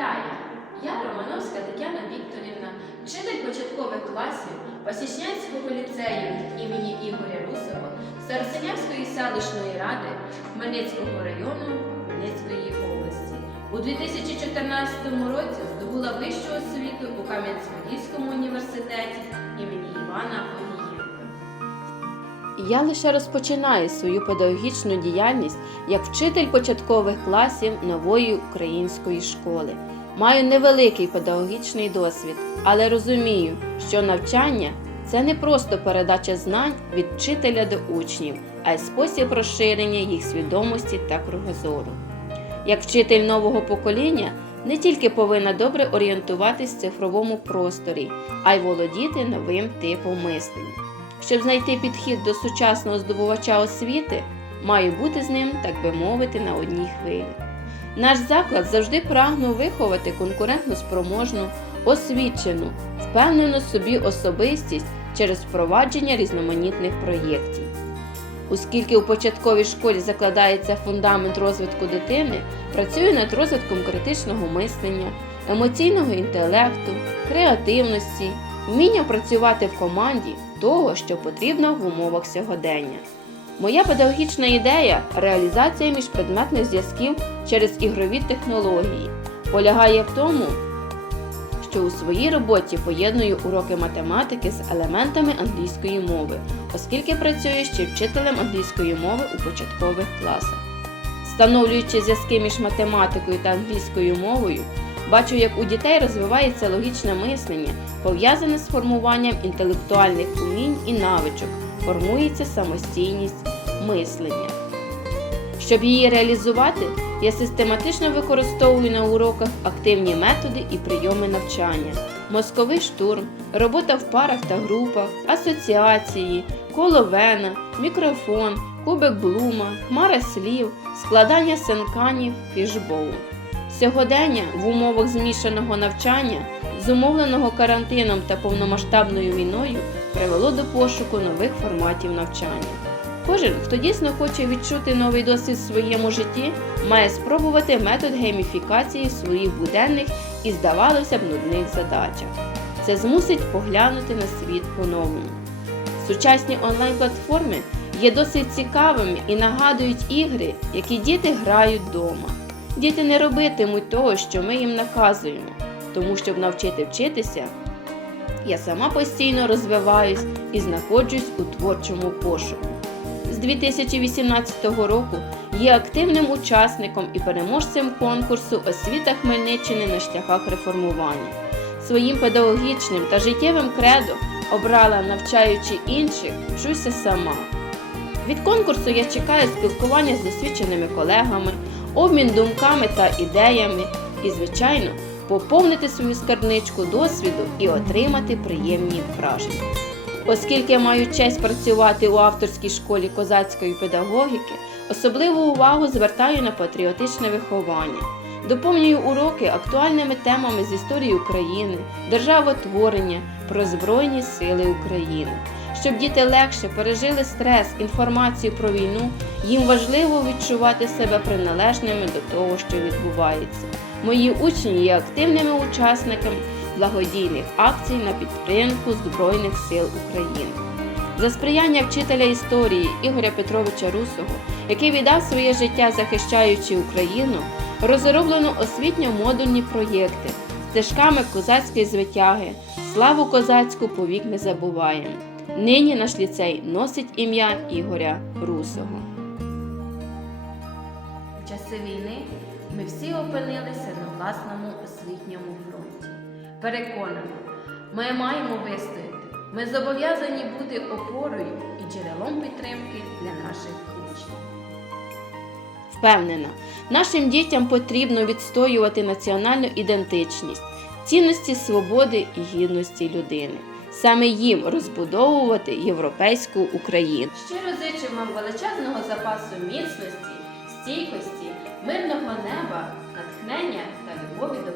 Вітаю! Я Романовська Тетяна Вікторівна, вчитель початкових класів Пасічнянського ліцею імені Ігоря Русова Старосинявської селищної ради Хмельницького району Хмельницької області. У 2014 році здобула вищу освіту у Кам'янець-Подільському університеті імені Івана Огієнка. Я лише розпочинаю свою педагогічну діяльність як вчитель початкових класів нової української школи. Маю невеликий педагогічний досвід, але розумію, що навчання це не просто передача знань від вчителя до учнів, а й спосіб розширення їх свідомості та кругозору. Як вчитель нового покоління не тільки повинна добре орієнтуватись в цифровому просторі, а й володіти новим типом мислення. Щоб знайти підхід до сучасного здобувача освіти, маю бути з ним, так би мовити, на одній хвилі. Наш заклад завжди прагнув виховати конкурентно спроможну, освічену, впевнену собі особистість через впровадження різноманітних проєктів. Оскільки у початковій школі закладається фундамент розвитку дитини, працюю над розвитком критичного мислення, емоційного інтелекту, креативності, вміння працювати в команді того, що потрібно в умовах сьогодення. Моя педагогічна ідея реалізація міжпредметних зв'язків через ігрові технології полягає в тому, що у своїй роботі поєдную уроки математики з елементами англійської мови, оскільки працюю ще вчителем англійської мови у початкових класах. Встановлюючи зв'язки між математикою та англійською мовою, бачу, як у дітей розвивається логічне мислення, пов'язане з формуванням інтелектуальних умінь і навичок, формується самостійність мислення. Щоб її реалізувати, я систематично використовую на уроках активні методи і прийоми навчання: мозковий штурм, робота в парах та групах, асоціації, коло вена, мікрофон, кубик блума, хмара слів, складання сенканів, фішбоу. Сьогодення в умовах змішаного навчання, зумовленого карантином та повномасштабною війною, привело до пошуку нових форматів навчання. Кожен, хто дійсно хоче відчути новий досвід в своєму житті, має спробувати метод гейміфікації своїх буденних і, здавалося б, нудних задачах. Це змусить поглянути на світ по-новому. Сучасні онлайн-платформи є досить цікавими і нагадують ігри, які діти грають вдома. Діти не робитимуть того, що ми їм наказуємо, тому щоб навчити вчитися, я сама постійно розвиваюсь і знаходжусь у творчому пошуку. З 2018 року є активним учасником і переможцем конкурсу Освіта Хмельниччини на шляхах реформування. Своїм педагогічним та життєвим кредо обрала, навчаючи інших, вчуся сама. Від конкурсу я чекаю спілкування з досвідченими колегами, обмін думками та ідеями і, звичайно, поповнити свою скарбничку досвіду і отримати приємні враження. Оскільки маю честь працювати у авторській школі козацької педагогіки, особливу увагу звертаю на патріотичне виховання. Доповнюю уроки актуальними темами з історії України, державотворення, про Збройні Сили України. Щоб діти легше пережили стрес, інформацію про війну, їм важливо відчувати себе приналежними до того, що відбувається. Мої учні є активними учасниками благодійних акцій на підтримку Збройних сил України. За сприяння вчителя історії Ігоря Петровича Русого, який віддав своє життя захищаючи Україну, розроблено освітньо-модульні проєкти стежками козацької звитяги, славу козацьку повік не забуваємо. Нині наш ліцей носить ім'я Ігоря Русого. В часи війни ми всі опинилися на власному освітньому фронті. Переконана, ми маємо вистояти. Ми зобов'язані бути опорою і джерелом підтримки для наших учнів. Впевнена, нашим дітям потрібно відстоювати національну ідентичність, цінності свободи і гідності людини. Саме їм розбудовувати європейську Україну. Щиро зичу вам величезного запасу міцності, стійкості, мирного неба, натхнення та любові до